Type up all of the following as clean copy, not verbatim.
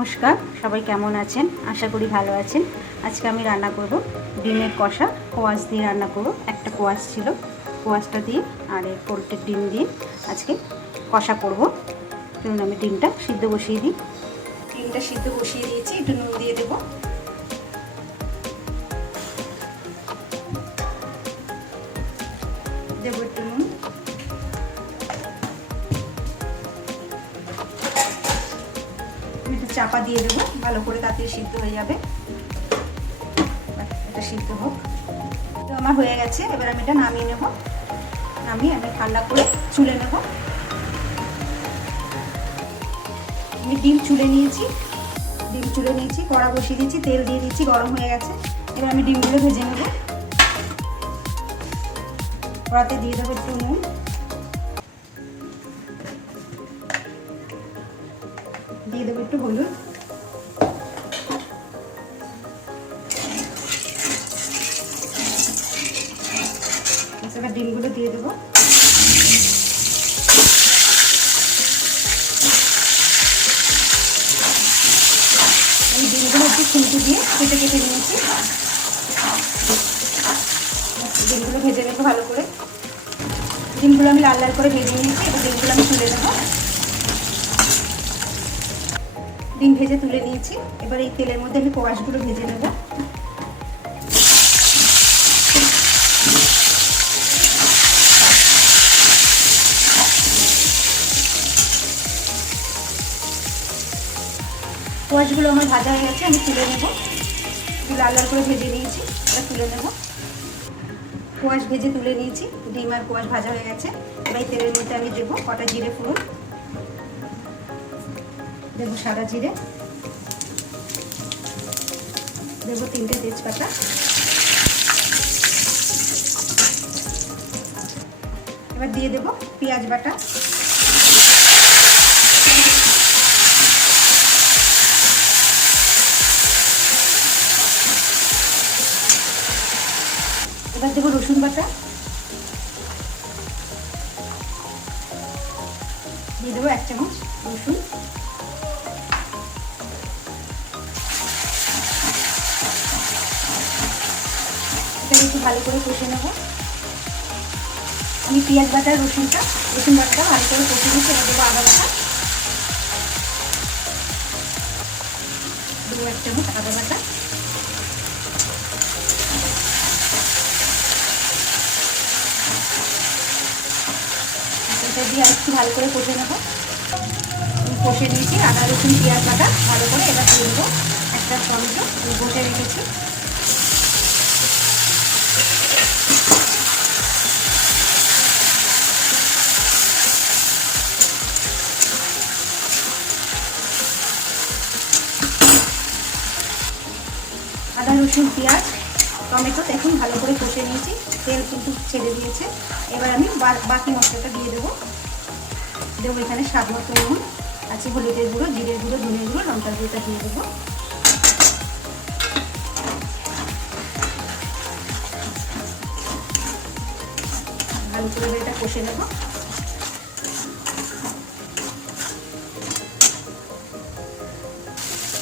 নমস্কার, সবাই কেমন আছেন? আশা করি ভালো আছেন। আজকে আমি রান্না করব ডিমের কষা। কোয়াশ দিয়ে রান্না করব। একটা কোয়াশ ছিল, কোয়াশটা দিয়ে আর এই পোলট্রির ডিম দিয়ে আজকে কষা করব। চলুন আমি ডিমটা সিদ্ধ বসিয়ে দিই। ডিমটা সিদ্ধ বসিয়ে দিয়েছি, একটু নুন দিয়ে দেবো। দেবো একটু নুন। একটু চাপা দিয়ে দেবো, ভালো করে তাড়াতাড়ি সিদ্ধ হয়ে যাবে। এটা সিদ্ধ হোক। তো আমার হয়ে গেছে, এবার আমি এটা নামিয়ে নেব। নামিয়ে আমি ঠান্ডা করে চুলে নেব। আমি ডিম চুলে নিয়েছি, কড়া বসিয়ে দিয়েছি, তেল দিয়ে দিচ্ছি, গরম হয়ে গেছে। এবার আমি ডিমগুলো ভেজে নেব। কড়াতে দিয়ে দেবো একটু নুন, দিয়ে দেবো একটু হলুদ, এবার ডিমগুলো দিয়ে দেবো। আমি ডিমগুলো একটু খুন্তি দিয়ে কেটে কেটে নিয়েছি। ডিমগুলো ভেজে নেবো ভালো করে। ডিমগুলো আমি লাল লাল করে ভেজে নিয়েছি। এবার ডিমগুলো আমি তুলে নেবো। ডিম ভেজে তুলে নিয়েছি। এবার এই তেলের মধ্যে আমি কোয়াশগুলো ভেজে নেব। কোয়াশগুলো আমার ভাজা হয়ে গেছে, আমি তুলে নেব। লাল লাল করে ভেজে নিয়েছি, এটা তুলে নেব। কোয়াশ ভেজে তুলে নিয়েছি, ডিম আর কোয়াশ ভাজা হয়ে গেছে। এবার তেলের মধ্যে আমি দেবো কটা জিরে ফোড়ন, দেবো সাদা জিরে, দেবো 3টে তেজপাতা, এবার দিয়ে দেবো পেঁয়াজ বাটা, এবার দেবো রসুন বাটা, দিয়ে দেবো 1 চামচ রসুন, এটা একটু ভালো করে কষে নেব। আমি পেঁয়াজ বাটা রসুন বাটাটা ভালো করে কষে নিচ্ছি। এবার দেবো আদা বাটা, দেবো 1 চামচ আদা বাটা, এটা দিয়ে একটু ভালো করে কষে নেব। কষে নিয়েছি আদা রসুন পেঁয়াজ বাটা ভালো করে। এবার দিয়ে দেবো একটা টমেটো বসে রেখেছি, আদা রসুন পেঁয়াজ টমেটো দেখুন ভালো করে কষে নিয়েছি, তেল কিন্তু ছেড়ে দিয়েছে। এবার আমি বাকি মশলাটা দিয়ে দেবো। এখানে স্বাদ মতো নুন আছে, হলুদের গুঁড়ো, জিরের গুঁড়ো, ধনের গুঁড়ো, লঙ্কার গুঁড়োটা দিয়ে দেবো। ভালো করে এটা কষে নেব।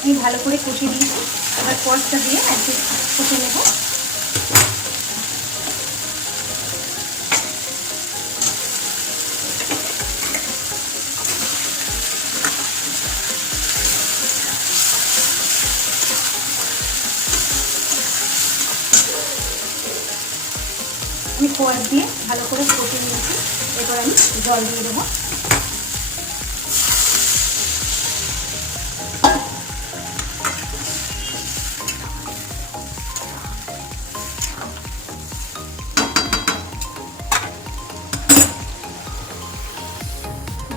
আমি ভালো করে কষে দিয়েছি। এবার কোয়াশটা দিয়ে একটু কষে নেব। আমি কোয়াশ দিয়ে ভালো করে কষে নিয়েছি। এরপর আমি জল দিয়ে দেবো।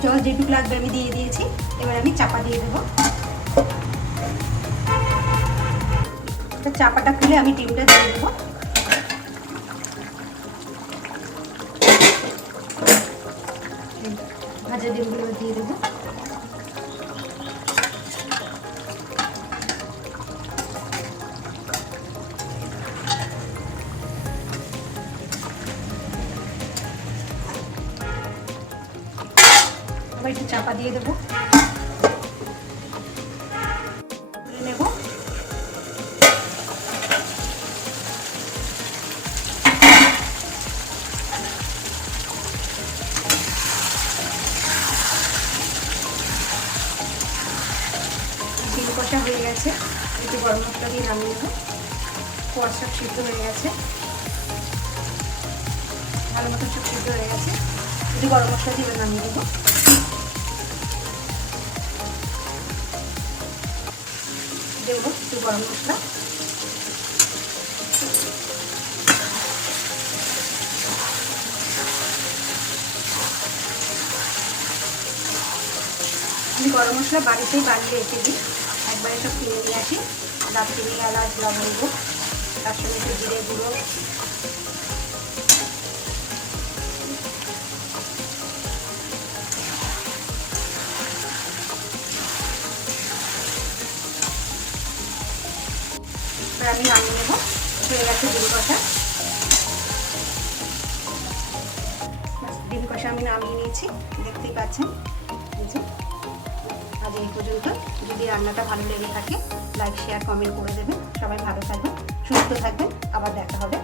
জল যেটুকু লাগবে আমি দিয়ে দিয়েছি। এবার আমি চাপা দিয়ে দেবো। চাপাটা খুলে আমি ডিমটা দিয়ে দেবো। ভাজা ডিমগুলো দিয়ে দেবো। আবার একটু চাপা দিয়ে দেবো। কষা হয়ে গেছে, একটু গরম মশলা দিয়ে নামিয়ে নেব। কোয়াশটা সিদ্ধ হয়ে গেছে, ভালো মতন সব সিদ্ধ হয়ে গেছে, একটু গরম মশলা দিয়ে নামিয়ে দেবো। দেবো একটু গরম মশলা, আমি গরম মশলা বাড়িতেই বানিয়ে রেখে দিই, একবারে সব কিনে নিয়ে আসি। দারচিনি, এলাচ, লবঙ্গ, তার সঙ্গে একটু জিরে গুঁড়ো, আমি নামিয়ে নেবো। হয়ে গেছে ডিম কষা। ডিম কষা আমি নামিয়ে নিয়েছি, দেখতেই পাচ্ছেন। আজ এই পর্যন্ত। যদি রান্নাটা ভালো লেগে থাকে লাইক, শেয়ার, কমেন্ট করে দেবেন। সবাই ভালো থাকবেন, সুস্থ থাকবেন, আবার দেখা হবে।